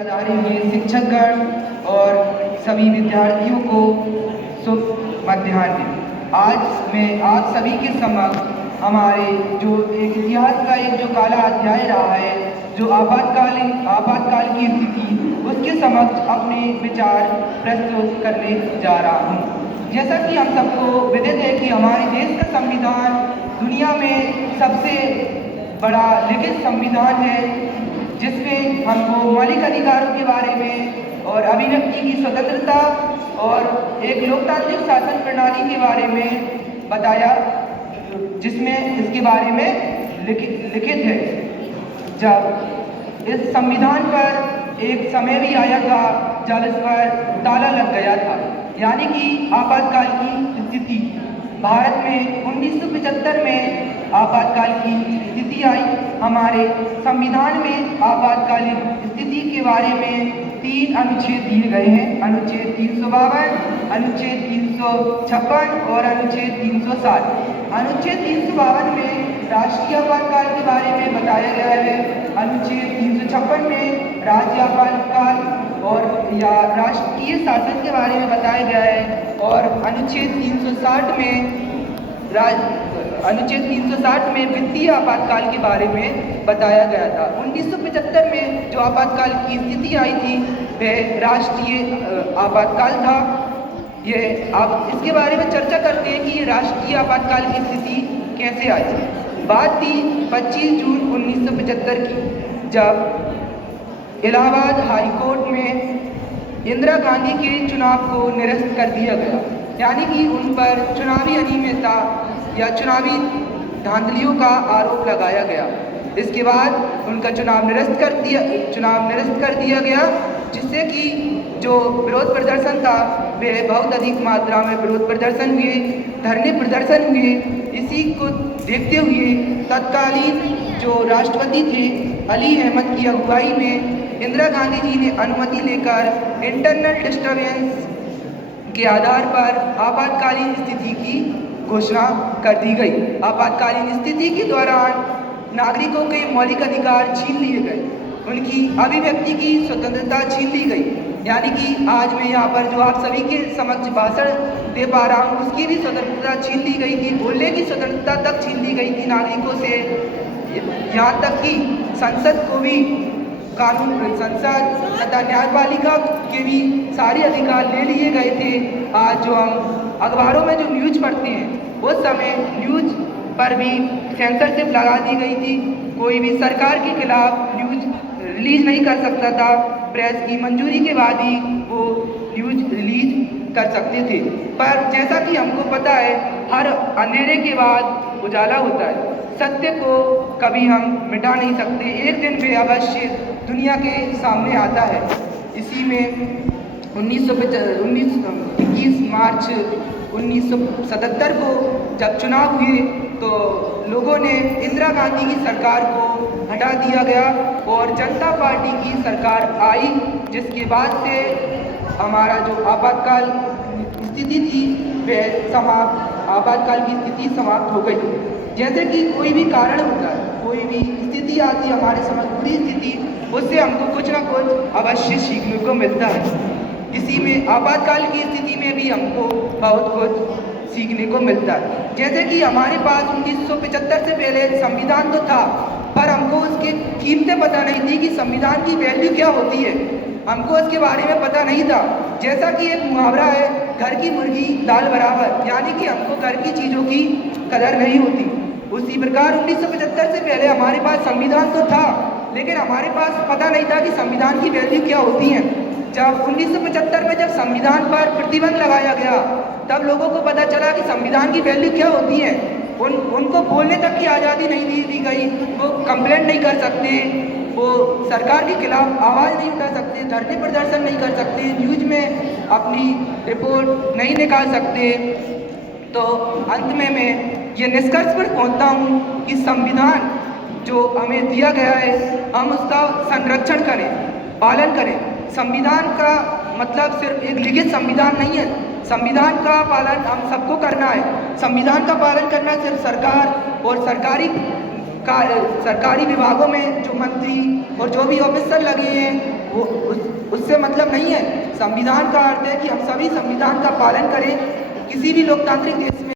पधारे हुए शिक्षकगण और सभी विद्यार्थियों को शुभ मध्याह्न। आज मैं आप सभी के समक्ष हमारे जो एक इतिहास का एक जो काला अध्याय रहा है, जो आपातकाल की स्थिति, उसके समक्ष अपने विचार प्रस्तुत करने जा रहा हूँ। जैसा कि हम सबको विदित है कि हमारे देश का संविधान दुनिया में सबसे बड़ा लिखित संविधान है, जिसमें हमको मौलिक अधिकारों के बारे में और अभिव्यक्ति की स्वतंत्रता और एक लोकतांत्रिक शासन प्रणाली के बारे में बताया, जिसमें इसके बारे में लिखित है। जब इस संविधान पर एक समय भी आया था जब इस पर ताला लग गया था, यानी कि आपातकाल की स्थिति। भारत में 1975 में आपातकाल की स्थिति आई। हमारे संविधान में आपातकालीन स्थिति के बारे में 3 अनुच्छेद दिए गए हैं। अनुच्छेद 352, अनुच्छेद 356 और अनुच्छेद 360। अनुच्छेद 352 में राष्ट्रीय आपातकाल के बारे में बताया गया है। अनुच्छेद 356 में राज्य आपातकाल और या राष्ट्रीय शासन के बारे में बताया गया है। और अनुच्छेद 360 में वित्तीय आपातकाल के बारे में बताया गया था। 1975 में जो आपातकाल की स्थिति आई थी वह राष्ट्रीय आपातकाल था। ये अब इसके बारे में चर्चा करते हैं कि ये राष्ट्रीय आपातकाल की स्थिति कैसे आई। बात थी 25 जून 1975 की, जब इलाहाबाद हाई कोर्ट में इंदिरा गांधी के चुनाव को निरस्त कर दिया गया, यानी कि उन पर चुनावी अनियमितता या चुनावी धांधलियों का आरोप लगाया गया। इसके बाद उनका चुनाव निरस्त कर दिया गया, जिससे कि जो विरोध प्रदर्शन था वह बहुत अधिक मात्रा में विरोध प्रदर्शन हुए, धरने प्रदर्शन हुए। इसी को देखते हुए तत्कालीन जो राष्ट्रपति थे अली अहमद की अगुवाई में इंदिरा गांधी जी ने अनुमति लेकर इंटरनल डिस्टर्बेंस के आधार पर आपातकालीन स्थिति की घोषणा कर दी गई। आपातकालीन स्थिति के दौरान नागरिकों के मौलिक अधिकार छीन लिए गए, उनकी अभिव्यक्ति की स्वतंत्रता छीन ली गई। यानी कि आज मैं यहाँ पर जो आप सभी के समक्ष भाषण दे पा रहा हूँ, उसकी भी स्वतंत्रता छीन ली गई थी। बोलने की स्वतंत्रता तक छीन ली गई थी नागरिकों से। यहाँ तक कि संसद को भी संसद तथा न्यायपालिका के भी सारे अधिकार ले लिए गए थे। आज जो हम अखबारों में जो न्यूज पढ़ते हैं, उस समय न्यूज पर भी सेंसरशिप लगा दी गई थी। कोई भी सरकार के खिलाफ न्यूज रिलीज नहीं कर सकता था। प्रेस की मंजूरी के बाद ही वो न्यूज रिलीज कर सकते थे। पर जैसा कि हमको पता है, हर अंधेरे के बाद उजाला होता है। सत्य को कभी हम मिटा नहीं सकते, एक दिन वे अवश्य दुनिया के सामने आता है। इसी में 21 मार्च 1977 को जब चुनाव हुए तो लोगों ने इंदिरा गांधी की सरकार को हटा दिया गया और जनता पार्टी की सरकार आई, जिसके बाद से हमारा जो आपातकाल स्थिति थी वह आपातकाल की स्थिति समाप्त हो गई। जैसे कि कोई भी कारण होता है, कोई भी स्थिति आती है हमारे समझ, बुरी स्थिति, उससे हमको कुछ ना कुछ अवश्य सीखने को मिलता है। इसी में आपातकाल की स्थिति में भी हमको बहुत कुछ सीखने को मिलता है। जैसे कि हमारे पास 1975 से पहले संविधान तो था, पर हमको उसकी कीमतें पता नहीं थी कि संविधान की वैल्यू क्या होती है। हमको इसके बारे में पता नहीं था। जैसा कि एक मुहावरा है, घर की मुर्गी दाल बराबर, यानी कि हमको घर की चीज़ों की कदर नहीं होती। उसी प्रकार 1975 से पहले हमारे पास संविधान तो था, लेकिन हमारे पास पता नहीं था कि संविधान की वैल्यू क्या होती है। जब 1975 में जब संविधान पर प्रतिबंध लगाया गया, तब लोगों को पता चला कि संविधान की वैल्यू क्या होती है। उनको बोलने तक की आज़ादी नहीं दी गई। वो कंप्लेंट नहीं कर सकते, वो सरकार के खिलाफ आवाज़ नहीं उठा सकते, धरने प्रदर्शन नहीं कर सकते, न्यूज में अपनी रिपोर्ट नहीं निकाल सकते। तो अंत में मैं ये निष्कर्ष पर पहुंचता हूँ कि संविधान जो हमें दिया गया है, हम उसका संरक्षण करें, पालन करें। संविधान का मतलब सिर्फ एक लिखित संविधान नहीं है। संविधान का पालन हम सबको करना है। संविधान का पालन करना सिर्फ सरकार और सरकारी सरकारी विभागों में जो मंत्री और जो भी ऑफिसर लगे हैं वो उससे मतलब नहीं है। संविधान का अर्थ है कि हम सभी संविधान का पालन करें। किसी भी लोकतांत्रिक देश में